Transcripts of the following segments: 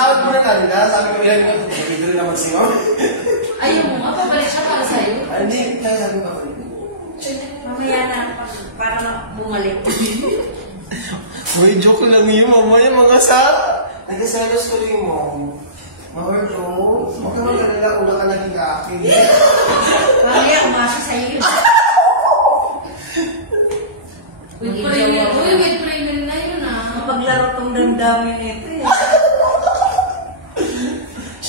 Pinatawad mo na kanila. Sabi ko, ilan ko, pwede rin naman siya. Ayaw mo nga, pabalik siya para sa'yo. Hindi, kaya sabi ko, Mamaya na, para bumalik. Boy, joke lang yun, mamaya mga sa... Nagkasalos ko rin mo. Mahorto, huwag ka magkalala, una ka naging akin. Mamaya, umasa sa'yo yun. With prayer na yun ah. Mapaglaro kong damdamin nito eh.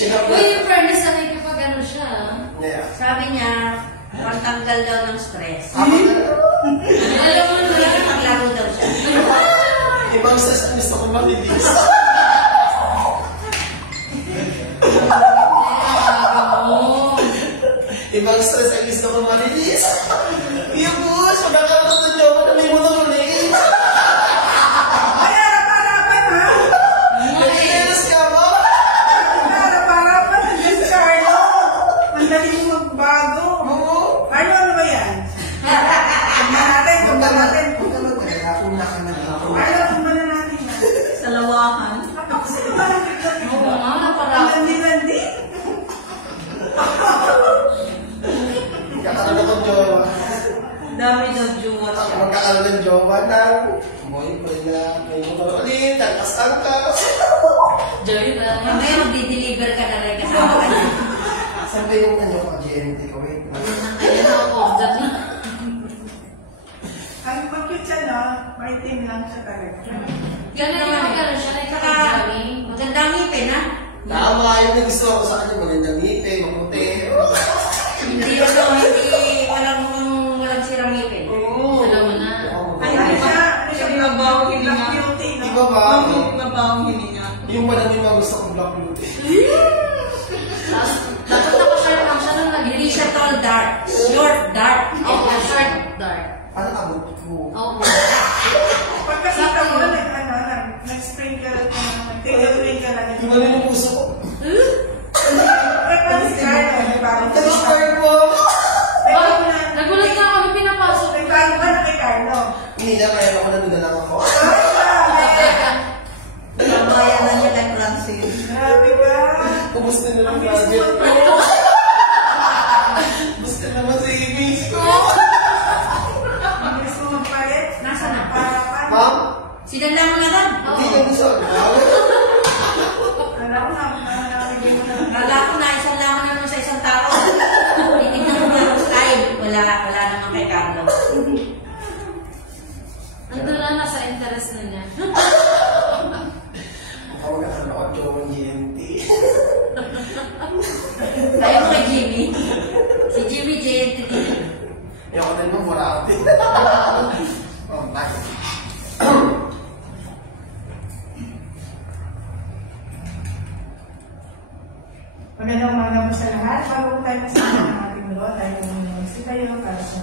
Uy, yung fairness na kapag ano siya. Yeah. Sabi niya, pantanggal daw ng stress. Alam mo na lang. Maglaro daw siya. Ibang stress ang gusto ko mabilis. Ibang stress ang gusto ko mabilis. Yung bus, magkakaroon ng jowa na may motor ulit. Ay, harap-harapan ha? Nag-iinis ka mo? Harap-harapan, nandiyan si Carlo. Mandali mo magbago. Oo. Carlo, ano ba yan? Tumba natin, tumba natin. Ako na ka na ako. Carlo, tumba na natin. Sa lawahan. Kapag sino ba lang bigla? Oo nga, naparap. Landi-landi. Magkakaroon ng jowa. Dami daw jungot siya. Magkakaroon ng jowa ng boyfriend na may motor ulit, tangkas-tangkas. Joy na lang. Mamaya magdi-deliver ka na rin kasama ka niya. Saan ba yung kanya ko? GMT ko, wait. Ayun na ako, order na. Ang pag-cute siya, no? May team lang siya talaga. Ganun yung magkano siya, like Saka, jogging. magandang ngipin ha. Tama, yun na gusto ako sa kanya. Magandang ngipin, maputi. Hindi ano, hindi, walang sirang ngipin. Oo. Alam mo na. Ay, ano siya? Ano siya? Yung mabaho hininga. Black beauty, no? Di ba ba? Mabaho hininga. Yung madami mga gusto kong black beauty. Dapat ako siya lang siya nung Hindi nag-release. siya tall dark. Short dark. Oo, short dark. Parang abot ko. Oo. Pagkasita mo na, nag-sprinkle ka na, nag-sprinkle ka na. Yung ano yung puso ko? Ay, parang si Carlo, may bago ka. Nag-spark mo! Nagulat na kami pinapasok. May bago ka na kay Carlo. Hindi na, kaya ako nandun na lang ako. Pamayan na niya like Francis. Grabe ka. Kumusta na lang Ang bilis mo gadget ko? magpalit. Kumusta naman sa image ko? Ang bilis mo magpalit. Nasa na? Harapan. Ma'am? Sinala mo na lang. Hindi na gusto. Kala ko na, nakakibig mo na. Kala ko na isang laman na naman sa isang tao. Titignan mo na ang style. Wala naman kay Carlo. Nandun lang nasa interest na niya. Ako na ka na jowa ng GMT. Tayo mo kay Jimmy. Si Jimmy JNT din. Ayoko din mo, murati. Oh, bye. Magandang umaga po sa lahat. Bago tayo masama ng ating law, tayo muna magsitayo para sa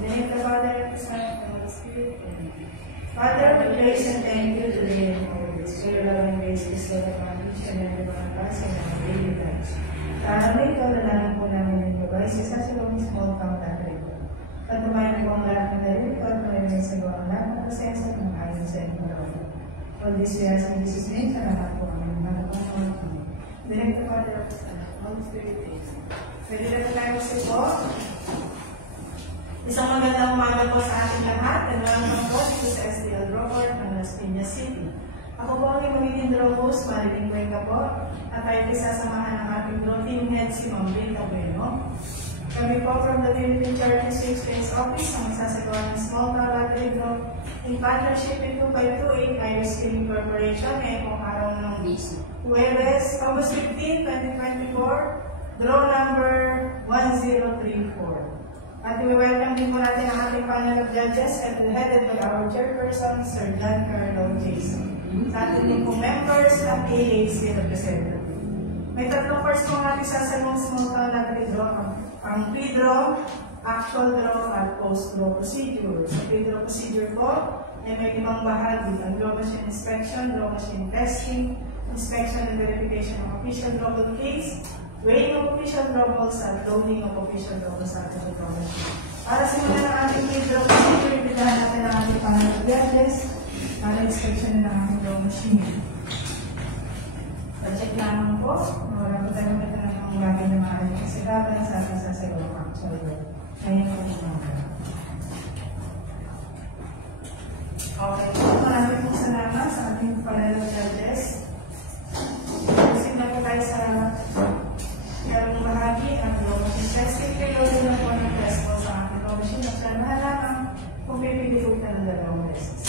Name the Father, and the Son, and the Holy Spirit. Amen. Father, we praise and thank you today and always for your love and grace bestowed upon each and every one of us in our daily lives. Taramay ko na lang po namin yung gabay sa sasalong small town natin. At tumayin po ang lahat ng narito at tumayin sa gawa ang lahat ng kasensa ng ayon sa inyong loob. All this we ask in Jesus' name, salamat po kami ng mga Panginoon. Direct the Father of the Son, Holy Spirit. Pwede na tayo po. Isang magandang umaga po sa ating lahat. And welcome po dito sa STL Droport ng Las Piñas City. Ako po ang magiging draw host, Marilyn Cuenca po. At tayo sasamahan ng ating draw team head si Ma'am Rita Bueno. Kami po from the Philippine Charity Exchange Office ang magsasagawa ng small town lottery draw in partnership with 2528 Iris Killing Corporation ngayong araw ng Huwebes, August 15, 2024, draw number 1034. At i-welcome din po natin ang ating panel of judges at headed by our chairperson, Sir John Carlo Jason. Sa ating din po members at PAC representative. May tatlong course po natin sasalong small town lottery draw. Ang pre-draw, actual draw, at post-draw procedure. Sa pre-draw procedure po, ay may limang bahagi. Ang draw machine inspection, draw machine testing, inspection and verification of official draw case, weighing of official draw balls, at loading of official draw balls sa ating draw machine. Para simulan ang ating pre-draw procedure, ibitahan natin ang ating panel of judges para inspection ng ating draw machine. Check naman po. Wala po tayo maganda ng bagay na maaari. Kasi dapat sa atin sa sayo. Kaya po mga. Okay. Maraming po salamat sa ating panel judges. Kasi na po tayo sa karong bahagi at location testing kayo din na po ng test po sa ating location at sa lahat kung pipili po ng dalawang tests.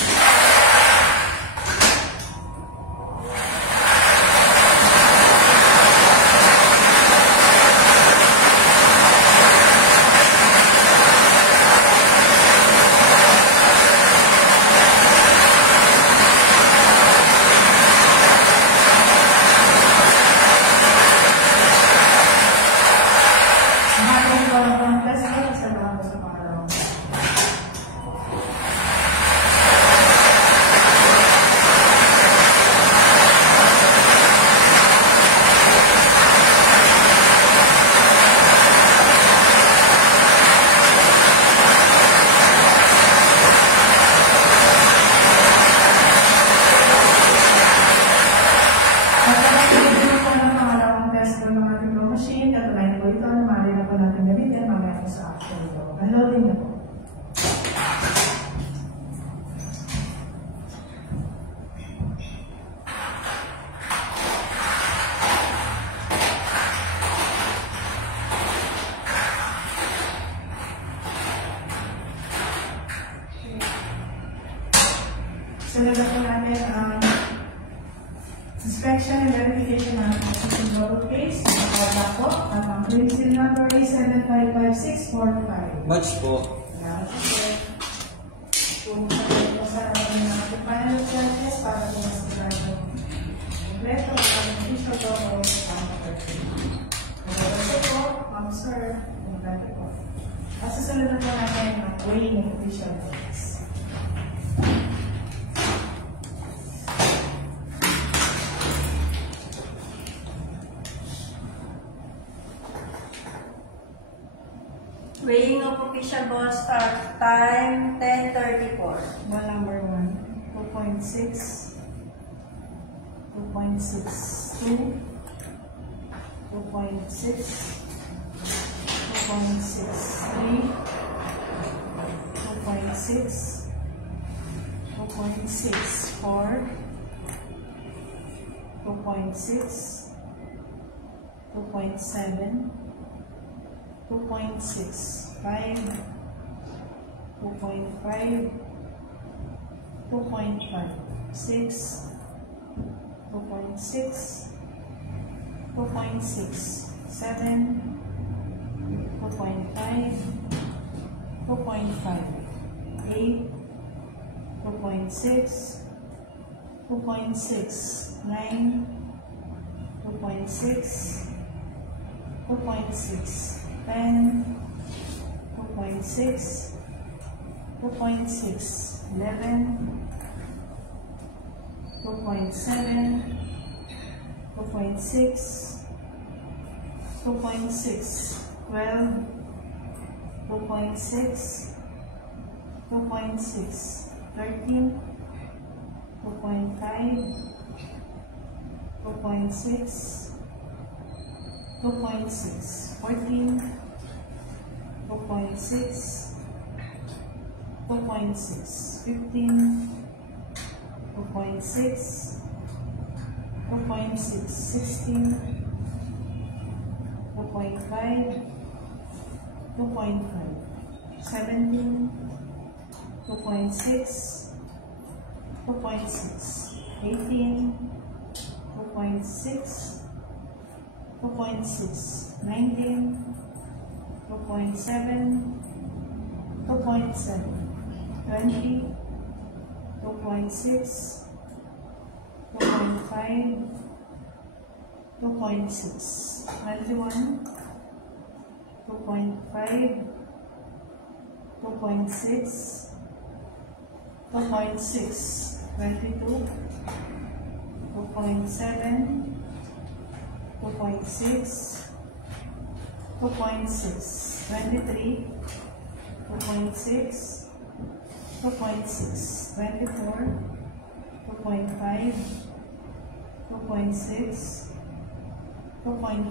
Sunod na po natin ang inspection and verification ng assistant double case. Nakawala po at ang claim seal number is 7555645. Much po. Salamat po, sir. Kung po sa ating mga panel of judges para po mas masyado kompleto at ang official double ang kasi po, sir, dati po. At susunod na po natin ang weighing of official judges. Weighing of official balls start time 10:34. Ball number 1, 2.6, 2.62, 2.6, 2.63, 2.6, 2.64, 2.6, 2.7, 2.65, 2.5, 2.5, 6, 2.6, 2.6, 7, 2.5, 2.5, 8, 2.6, 2.6, 9, 2.6, 2.6, 10, 2.6, 2.6, 11, 2.7, 2.6, 2.6, 12, 2.6, 2.6, 13, 2.5, 2.6, 2.6, 14, 2.6, 2.6, 15, 2.6, 2.6, 16, 2.5, 2.5, 17, 2.6, 2.6, 18, 2.6, 2.6, 19, 2.7, 2.7, 20, 2.6, 2.5, 2.6, 21, 2.5, 2.6, 2.6, 22, 2.7, 2.6, 2.6, 23, 2.6, 2.6, 24, 2.5, 2.6, 2.5,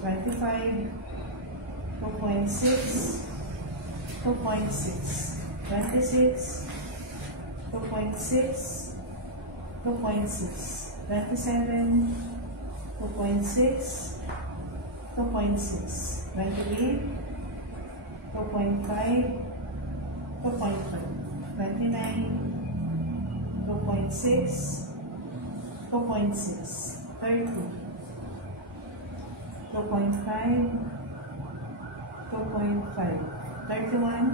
25, 2.6, 2.6, 26, 2.6, 2.6, 27, 2.6, 2.6, 28, 2.5, 2.5, 29, 2.6, 2.6, 30, 2.5, 2.5, 31,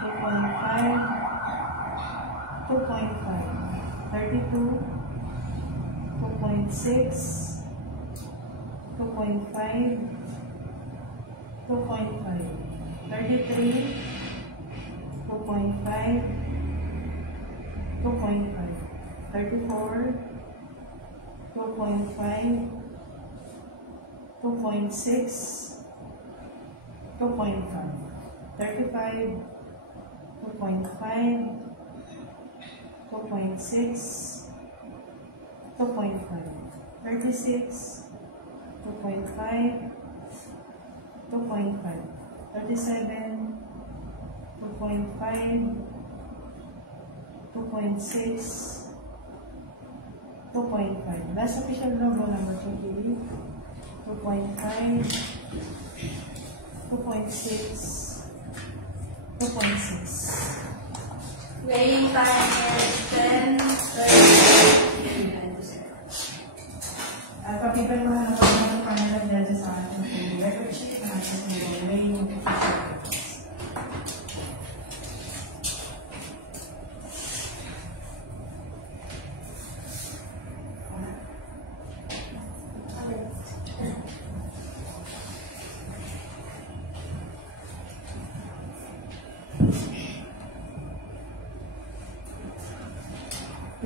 2.5, 2.5, 32, 2.6, 2.5, 2.5, 33, 2.5, 2.5, 34, 2.5, 2.6, 2.5, 35, 2.5, 2.6, 2.5, 36, 2.5, 2.5, 37, 2.5, 2.6, 2.5. Last official logo number 28, 2.5, 2.6, 2.6. Playing time is 10:30. At papipan mo na po ng panel of judges sa ating record sheet na ating remaining official.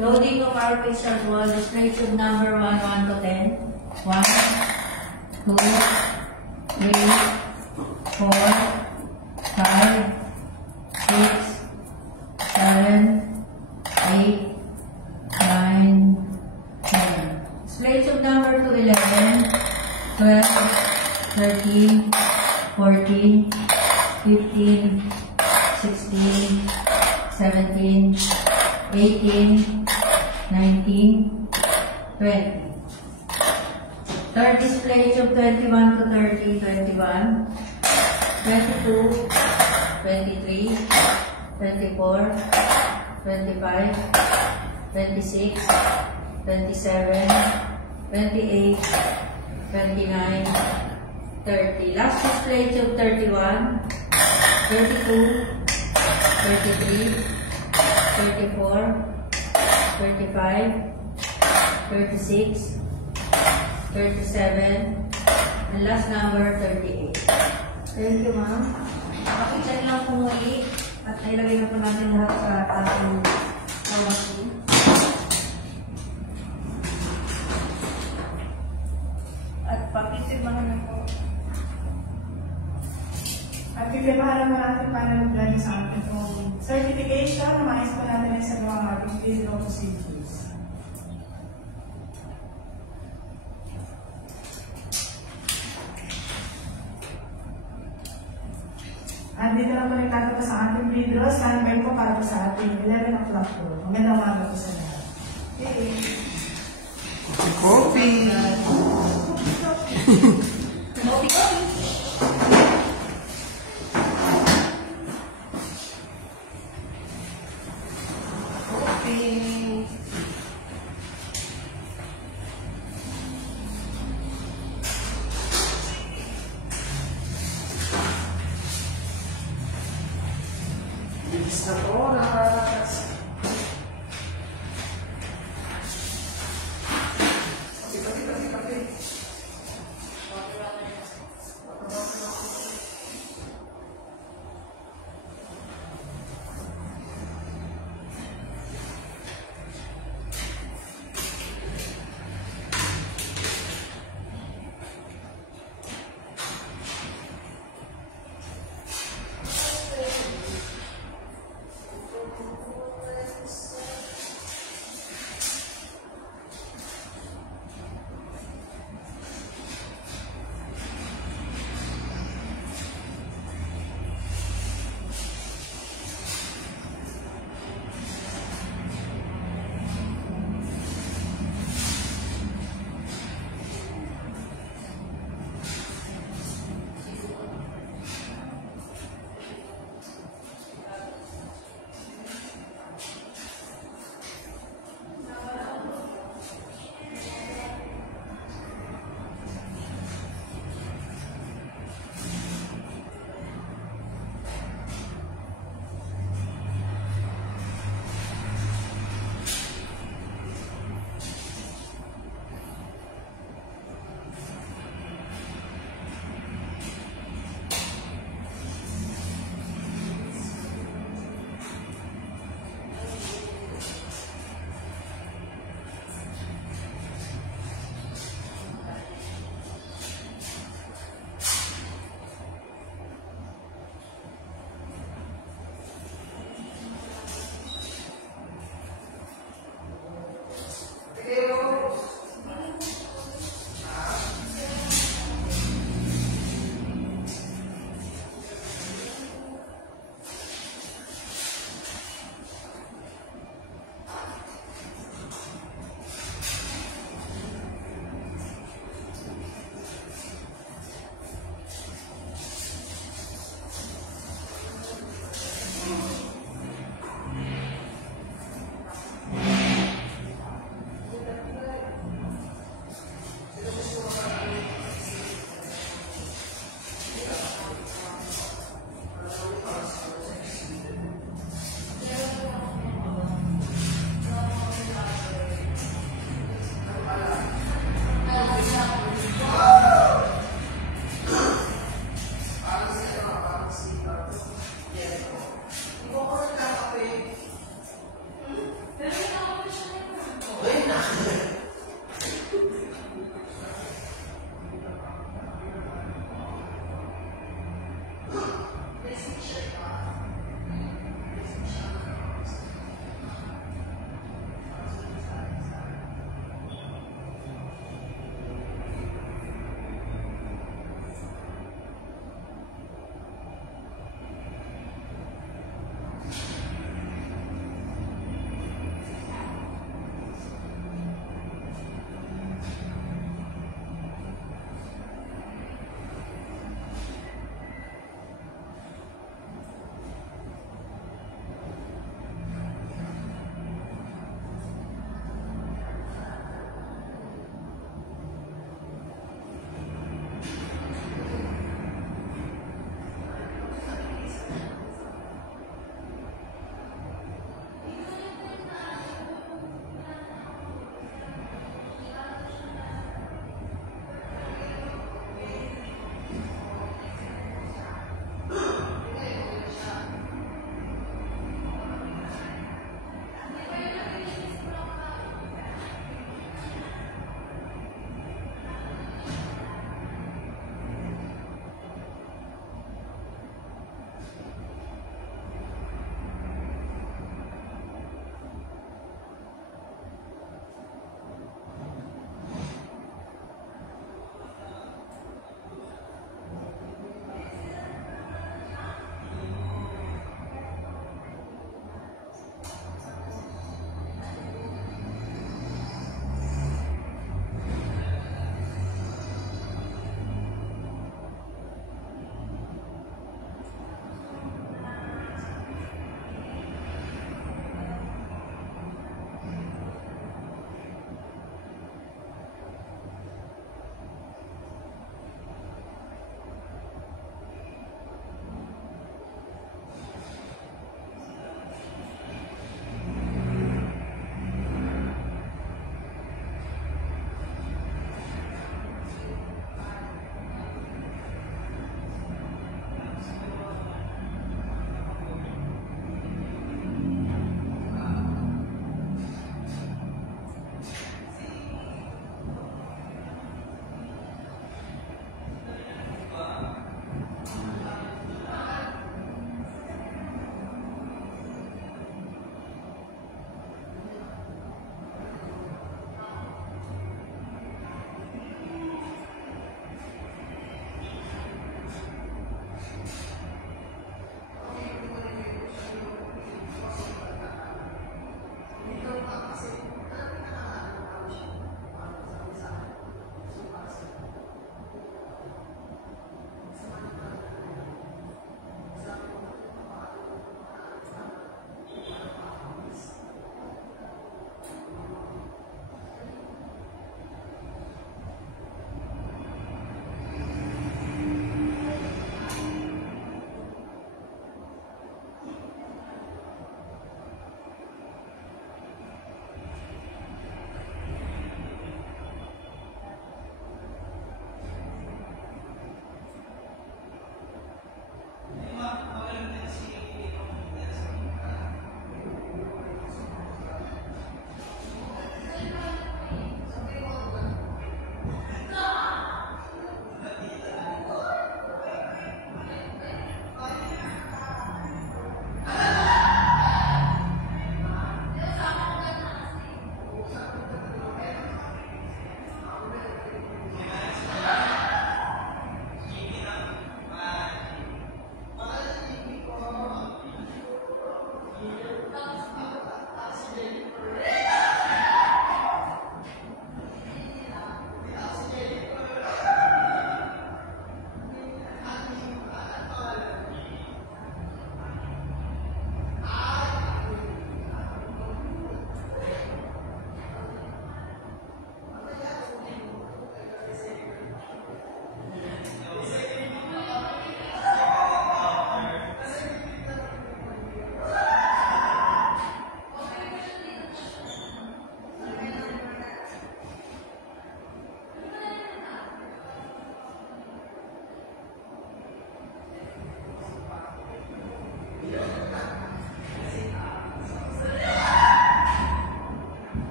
Loading of our picture wall, display tube number 1 to 10. 1, 2, 3, 4, 5, 6, 7, 8, 9, 10. Display tube number 2, 11, 12, 13, 14, 15, 16, 17, 18, 19, 20. Third display tube 21 to 30, 21, 22, 23, 24, 25, 26, 27, 28, 29, 30. Last display tube 31, 32, 33, 34, 35, 36, 37, and last number 38. Thank you, ma'am. Pakicheck lang po muli at nailagay na po natin lahat sa ating machine. At pakipirmahan na po. At pipirmahan naman natin panel of judges sa ating certification na maayos po natin sa mga ating physical procedures. At dito na po nagtatapos ang ating video. Standby po para po sa ating 11 o'clock po. Magandang umaga po sa lahat. Okay. Coffee! Bilis na oras. Pati.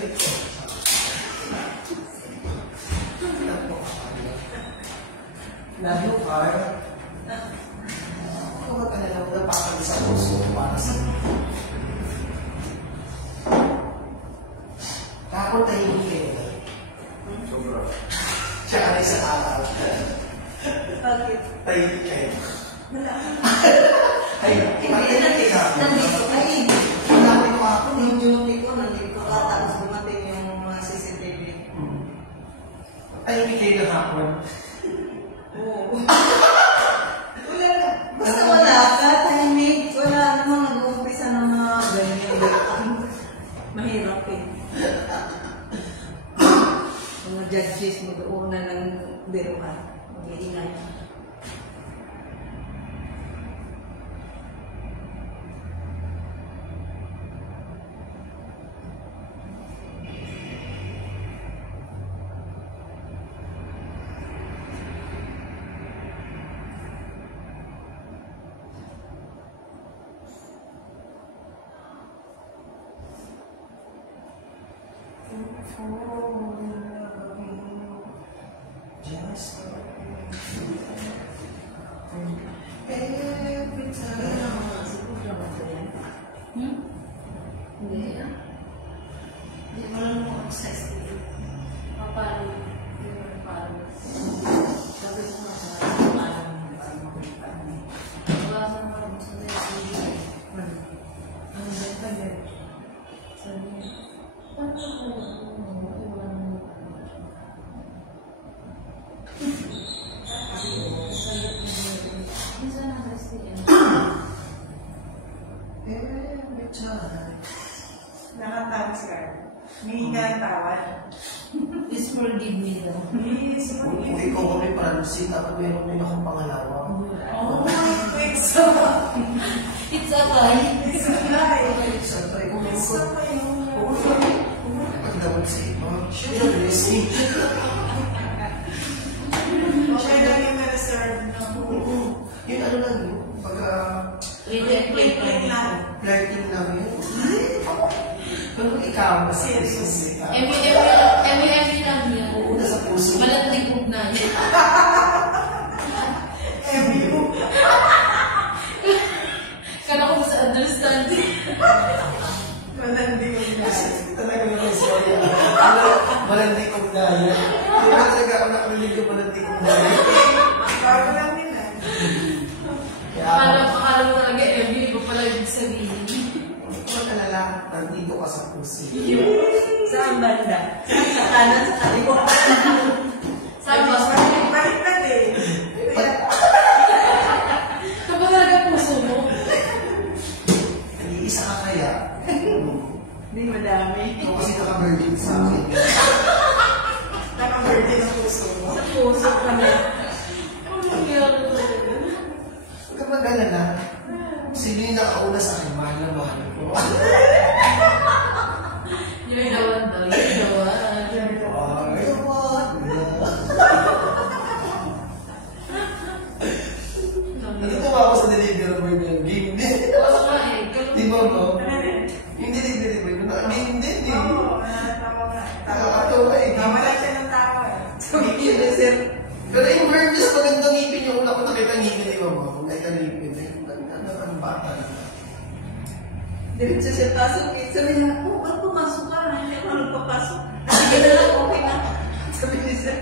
Balik ko. Love you, Carl. Ako ka na lang na papag sa puso para sa Tapos tahimik kayo. Sobra. Siya ka na isang araw. Bakit? Tahimik kayo. Wala. Ay, Nandito. Ay, wala ko yung ako. yung duty ko, nandito ka. Tapos dumating yung mga CCTV. Tahimik kayo ng hapon. Oo. Wala na. Basta wala ka, tahimik. Wala namang nag-uumpisa ng mga ganyan. Mahirap eh. Mga judges mag-uuna ng biruan. Mag-iingay. Just every time. Hindi na. Hindi mo lang mo access dito. Papalo. Hindi mo lang palo. Sabi ko nga sa parang Wala sa mga gusto na yung ano ba yung pag-ir? sabi niya, paano ako iwanan mo? Minsan na-rest yan. Every time. Nakatawa si Carl. May tawan. Please forgive me daw. Yes, Kung ikaw kami Francine, ako meron din akong pangalawa. oh, it's so. It's a lie. It's so nice. Sa try ko It's so meron ko. Pagdamot sa iba. Siya yung blessing. Siya lang yung na-reserve na Yun ano lang yun. Pagka plain lang. flirting lang yun. Pero ikaw, mas Serious. Every lang yan. Una sa puso. Malatlikog na yan. Every Kala ko sa understanding. malandi yung Kasi guys. talaga naman istorya. Malandi kong dahil. Di ba talaga ako nakalilig yung malandi kong dahil? Bago lang din ah. Akala mo talaga every ko pala yung sabihin. Huwag ka na lang, nandito ka sa puso. Saan banda? Sa kanan, sa kaliwa. Sabi ba? Baliktad eh. Kapag talaga puso mo. Nag-iisa ka kaya? Hindi madami. Ikaw kasi naka-virgin sa akin. Naka-birthday ng puso mo. Sa puso kami. Ano nangyari talaga? Huwag ka mag-alala. Sino yung nakauna sa akin? Mahal na mahal ko. Yung dawan daw. Yung dawan. Ay, what? Nandito ba ako sa delivery boy niya? Game din. Oo nga eh. Di ba mo? Ano rin? Yung delivery boy, game din eh. Oo, tama nga. Nakakatawa eh. Nawala siya ng tawa eh. Pero in fairness, magandang ngipin yung una ko nakita ngipin ni mama. Kung nakita ngipin, ang bata na. Diretso siya pasok eh. Sabi niya, oh, ba't pumasok ka? Hindi ako nagpapasok. Sige na lang, okay na. Sabi niya siya.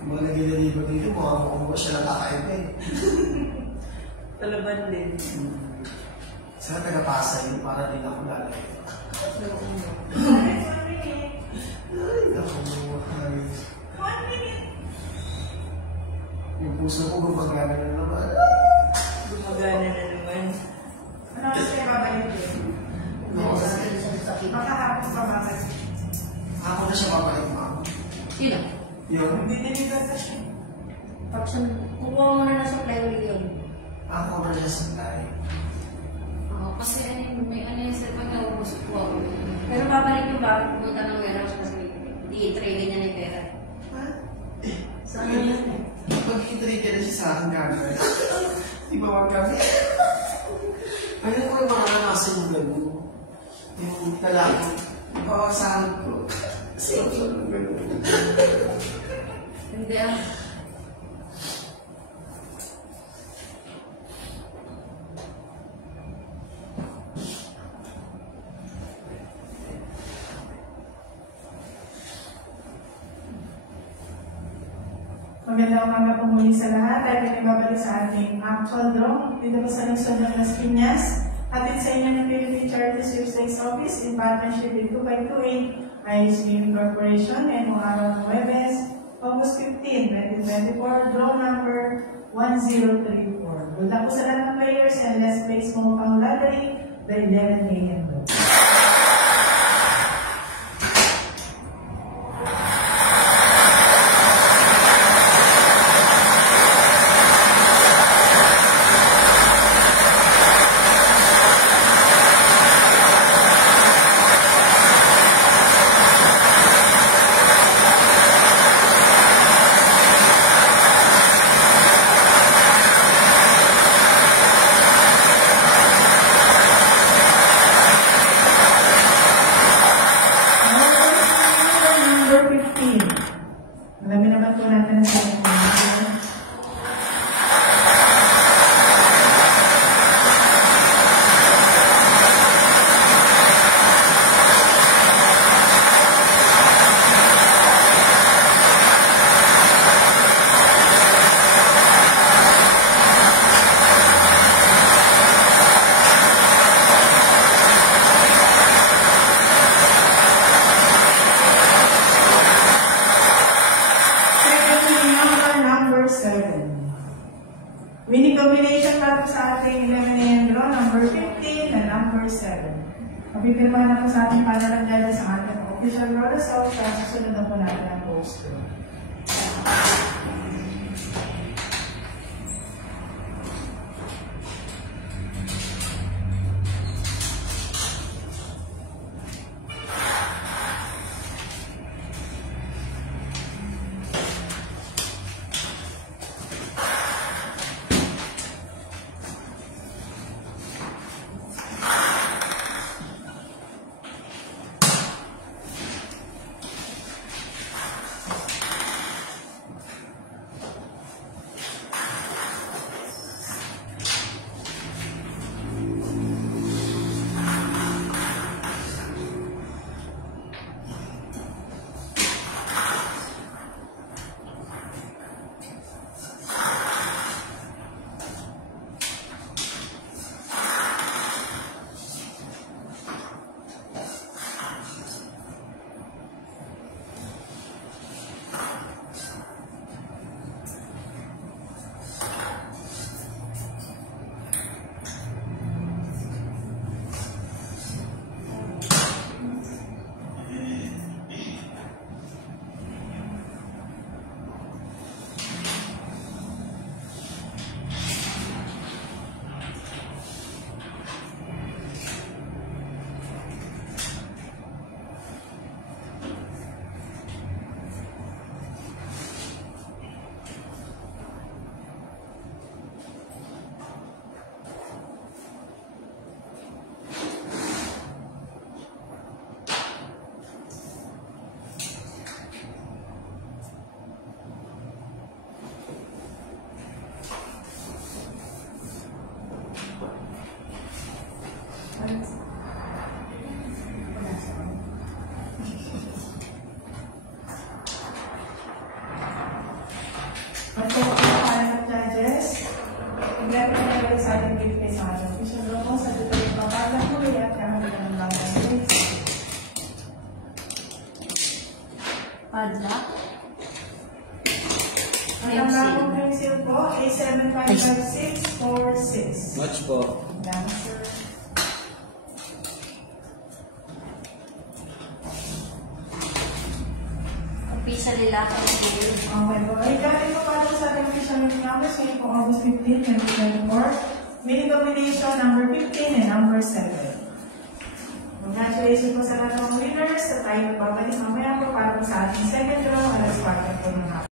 Mga nag-deliver dito, mukhang mo siya nakakain eh. Talaban din. Sana taga-pasa yun para din ako lalaki. Ay, naku mo. Yung puso ko gumagana na naman. Gumagana na naman. Ano kasi babalik din? Makahapos pa babalik. Ako na siya babalik, ma'am. Sino? Yun. Hindi niligas na siya. Pag kukuha mo na sa flywheel yun. Ako na siya sandali. Oo, kasi may ano yung sir, pag naubos ko ako. Pero babalik yung bago pumunta ng warehouse kasi hindi trading niya ng pera. Saan yun? Pag-i-trigger na siya sa akin gagawin. Di ba wag kami? Ayun ko yung maranasan yung gano'n. Yung lalaki, bawasan ko. Kasi yung sobrang gano'n. Hindi ah. Magandang umaga po muli sa lahat. Tayo pinababalik sa ating actual draw. Dito po sa Lungsod ng Las Piñas. Atin sa inyo ng Philippine Charity Sweepstakes Office in partnership with 2x28 ISB Corporation and araw ng Webes, August 15, 2024, draw number 1034. Good luck po sa lahat ng players and let's place mo pang lottery the 11 a.m. Alamin naman po natin ang sa winning combination para sa ating 11 a.m. draw, number 15 and number 7. Mapipirmahan na po sa ating panel ng judges ang ating official draw result sa susunod na po natin ang post draw. Okay, panel of judges. Hindi ko na nagawin sa ating Philippine sa ating official draw mo sa dito yung papalang huli at kahit ng bagay grades. Padlock. Ang bagong pencil po ay 755646. Much po. Dancer. Pisa nila ka ng game. Okay po. Ay, galing po para sa ating official numbers ngayon po August 15, 2024. Winning combination number 15 and number 7. Congratulations po sa lahat ng winners. Sa tayo babalik mamaya po para po sa ating second draw. Alas 4 po ng hapon.